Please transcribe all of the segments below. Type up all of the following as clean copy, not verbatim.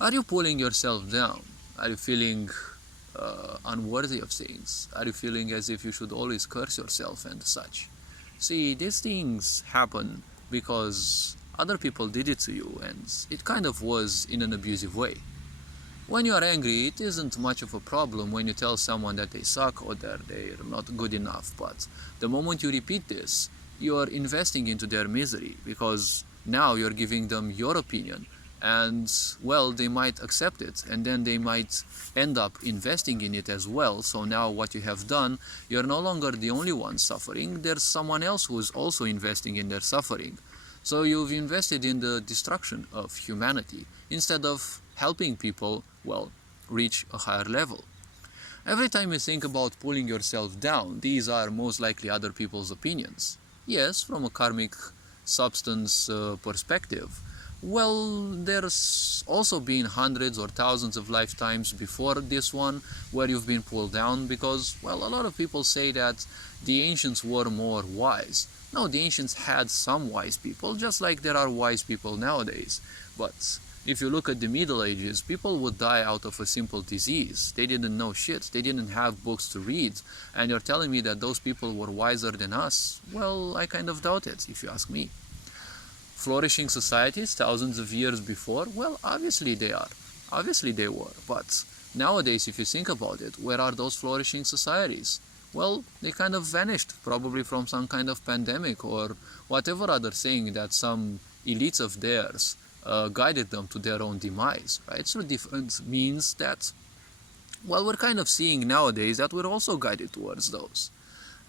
Are you pulling yourself down? Are you feeling unworthy of things? Are you feeling as if you should always curse yourself and such? See, these things happen because other people did it to you, and it kind of was in an abusive way. When you are angry, it isn't much of a problem when you tell someone that they suck or that they're not good enough, but the moment you repeat this, you're investing into their misery because now you're giving them your opinion, and well, they might accept it and then they might end up investing in it as well. So now what you have done, you're no longer the only one suffering, there's someone else who's also investing in their suffering. So you've invested in the destruction of humanity instead of helping people, well, reach a higher level. Every time you think about pulling yourself down, these are most likely other people's opinions. Yes, from a karmic substance perspective. Well, there's also been hundreds or thousands of lifetimes before this one where you've been pulled down because, well, a lot of people say that the ancients were more wise. No, the ancients had some wise people, just like there are wise people nowadays. But if you look at the Middle Ages, people would die out of a simple disease. They didn't know shit. They didn't have books to read. And you're telling me that those people were wiser than us? Well, I kind of doubt it, if you ask me. Flourishing societies thousands of years before? Well, obviously they are. Obviously they were. But nowadays, if you think about it, where are those flourishing societies? Well, they kind of vanished, probably from some kind of pandemic or whatever other thing that some elites of theirs guided them to their own demise, right? So the difference means that, well, we're kind of seeing nowadays that we're also guided towards those.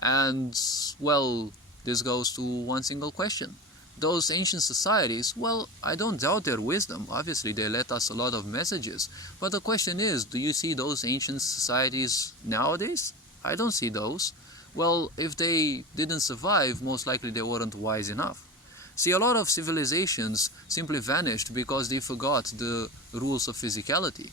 And, well, this goes to one single question. Those ancient societies, well, I don't doubt their wisdom. Obviously, they let us a lot of messages. But the question is, do you see those ancient societies nowadays? I don't see those. Well, if they didn't survive, most likely they weren't wise enough. See, a lot of civilizations simply vanished because they forgot the rules of physicality.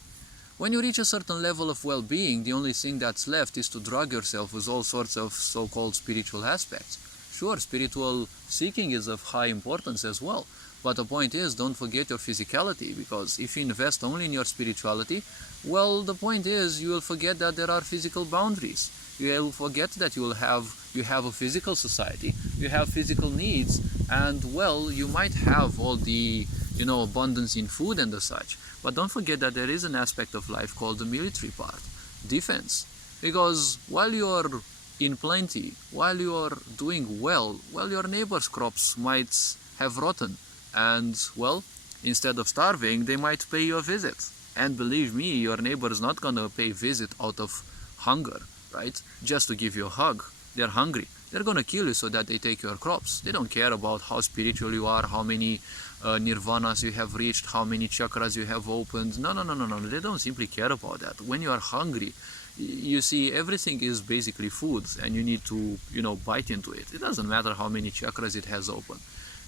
When you reach a certain level of well-being, the only thing that's left is to drug yourself with all sorts of so-called spiritual aspects. Sure, spiritual seeking is of high importance as well, but the point is, don't forget your physicality, because if you invest only in your spirituality, well, the point is, you will forget that there are physical boundaries. You will forget that you have a physical society, you have physical needs, and well, you might have all the abundance in food and the such, but don't forget that there is an aspect of life called the military part, defense, because while you're in plenty, while you're doing well, your neighbor's crops might have rotten, and well, instead of starving, they might pay you a visit. And believe me, your neighbor is not gonna pay visit out of hunger, right? Just to give you a hug. They're hungry. They're gonna kill you so that they take your crops. They don't care about how spiritual you are, how many nirvanas you have reached, how many chakras you have opened. No. They don't simply care about that. When you are hungry, you see, everything is basically food, and you need to, bite into it. It doesn't matter how many chakras it has open.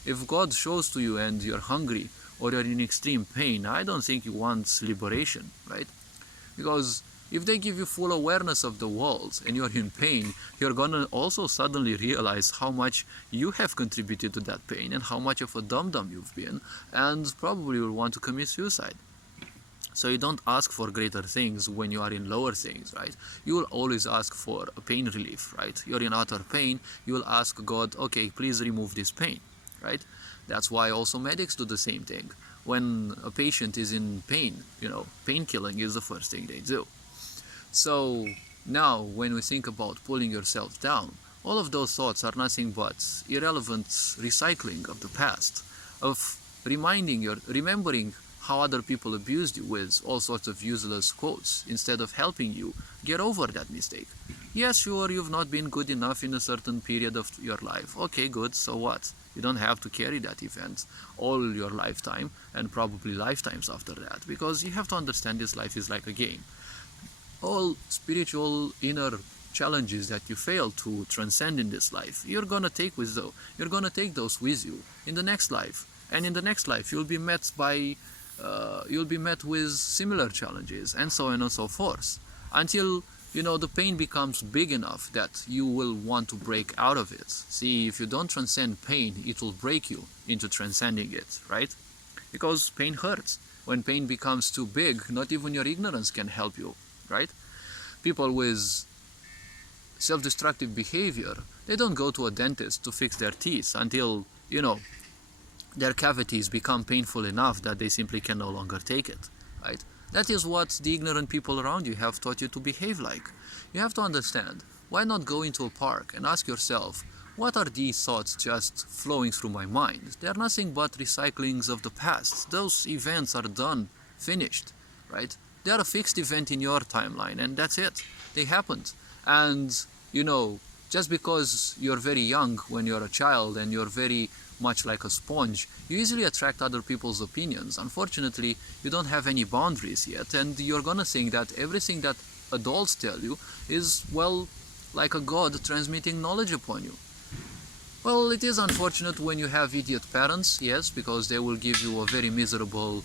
If God shows to you and you're hungry or you're in extreme pain, I don't think you want liberation, right? Because if they give you full awareness of the world and you're in pain, you're gonna also suddenly realize how much you have contributed to that pain and how much of a dum-dum you've been, and probably will want to commit suicide. So you don't ask for greater things when you are in lower things, right? You will always ask for a pain relief, right? You're in utter pain, you will ask God, okay, please remove this pain, right? That's why also medics do the same thing. When a patient is in pain, pain killing is the first thing they do. So now when we think about pulling yourself down, all of those thoughts are nothing but irrelevant recycling of the past, of remembering how other people abused you with all sorts of useless quotes instead of helping you get over that mistake. Yes, sure, you've not been good enough in a certain period of your life. Okay, good, so what? You don't have to carry that event all your lifetime and probably lifetimes after that, because you have to understand this life is like a game. All spiritual inner challenges that you fail to transcend in this life, you're gonna take those with you in the next life, and in the next life you'll be met with similar challenges, and so on and so forth, until the pain becomes big enough that you will want to break out of it. See, if you don't transcend pain, it will break you into transcending it, right? because pain hurts. When pain becomes too big, not even your ignorance can help you, right? People with self-destructive behavior, they don't go to a dentist to fix their teeth until, their cavities become painful enough that they simply can no longer take it, right? That is what the ignorant people around you have taught you to behave like. You have to understand, why not go into a park and ask yourself, what are these thoughts just flowing through my mind? They are nothing but recyclings of the past. Those events are done, finished, right? They are a fixed event in your timeline, and that's it. They happened. And, just because you're very young when you're a child and you're very much like a sponge, you easily attract other people's opinions. Unfortunately, you don't have any boundaries yet, and you're gonna think that everything that adults tell you is, well, like a god transmitting knowledge upon you. Well, it is unfortunate when you have idiot parents, yes, because they will give you a very miserable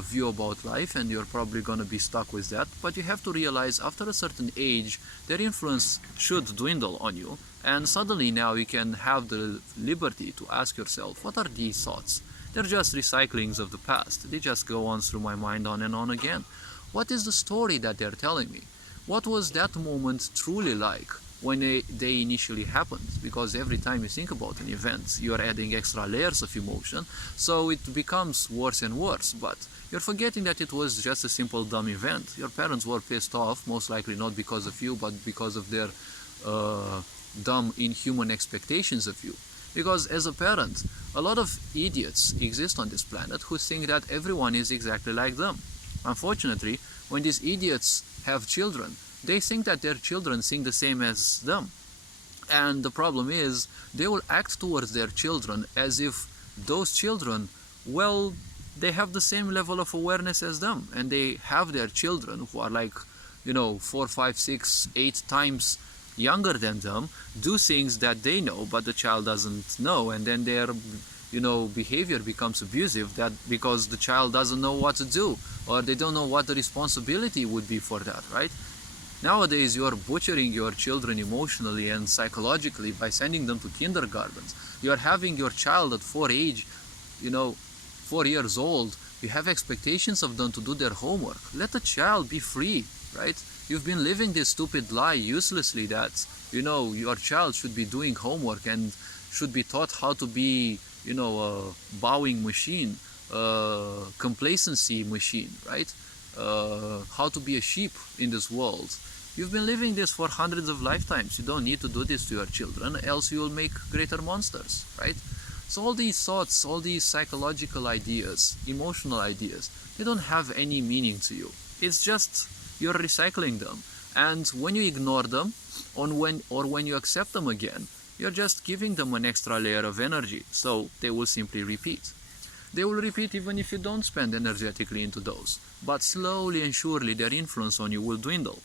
view about life, and you're probably gonna be stuck with that. But you have to realize, after a certain age, their influence should dwindle on you, and suddenly now you can have the liberty to ask yourself, what are these thoughts? They're just recyclings of the past. They just go on through my mind on and on again. What is the story that they're telling me? What was that moment truly like when they initially happened? Because every time you think about an event, you're adding extra layers of emotion, so it becomes worse and worse. But you're forgetting that it was just a simple dumb event. Your parents were pissed off, most likely not because of you, but because of their dumb, inhuman expectations of you. Because as a parent, a lot of idiots exist on this planet who think that everyone is exactly like them. Unfortunately, when these idiots have children, they think that their children think the same as them. And the problem is, they will act towards their children as if those children, well, they have the same level of awareness as them. And they have their children who are like, 4, 5, 6, 8 times younger than them, do things that they know, but the child doesn't know. And then their behavior becomes abusive, that because the child doesn't know what to do, or they don't know what the responsibility would be for that, right? Nowadays, you are butchering your children emotionally and psychologically by sending them to kindergartens. You are having your child at 4 years old. You have expectations of them to do their homework. Let the child be free, right? You've been living this stupid lie uselessly that, your child should be doing homework and should be taught how to be, a bowing machine, a complacency machine, right? How to be a sheep in this world. You've been living this for hundreds of lifetimes. You don't need to do this to your children, else you will make greater monsters, right? So all these thoughts, all these psychological ideas, emotional ideas, they don't have any meaning to you. It's just you're recycling them. And when you ignore them, or when you accept them again, you're just giving them an extra layer of energy, so they will simply repeat. They will repeat even if you don't spend energetically into those, but slowly and surely their influence on you will dwindle.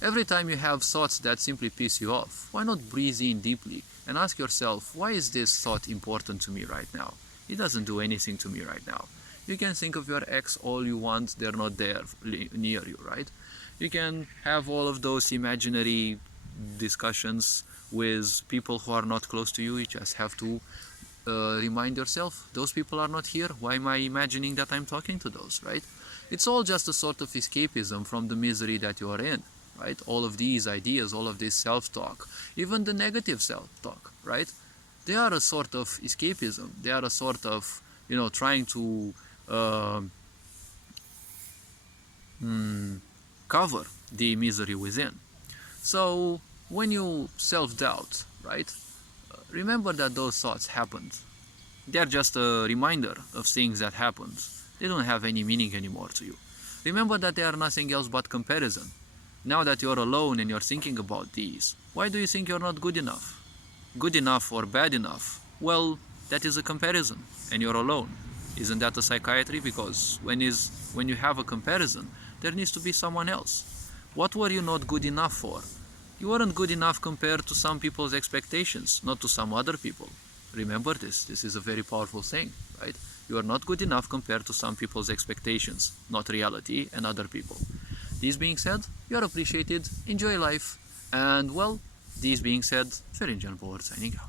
Every time you have thoughts that simply piss you off, why not breathe in deeply and ask yourself, why is this thought important to me right now? It doesn't do anything to me right now. You can think of your ex all you want, they're not there near you, right? You can have all of those imaginary discussions with people who are not close to you. You just have to remind yourself, those people are not here. Why am I imagining that I'm talking to those, right? It's all just a sort of escapism from the misery that you are in, right? All of these ideas, all of this self-talk, even the negative self-talk, right? They are a sort of escapism. They are a sort of, trying to cover the misery within. So when you self-doubt, right, remember that those thoughts happened. They're just a reminder of things that happened. They don't have any meaning anymore to you. Remember that they are nothing else but comparison. Now that you're alone and you're thinking about these, why do you think you're not good enough? Good enough or bad enough? Well, that is a comparison, and you're alone. Isn't that a psychiatry? Because when you have a comparison, there needs to be someone else. What were you not good enough for? You weren't good enough compared to some people's expectations, not to some other people. Remember this. This is a very powerful thing, right? You are not good enough compared to some people's expectations, not reality and other people. This being said, you are appreciated, enjoy life, and well, this being said, Ferenc Power signing out.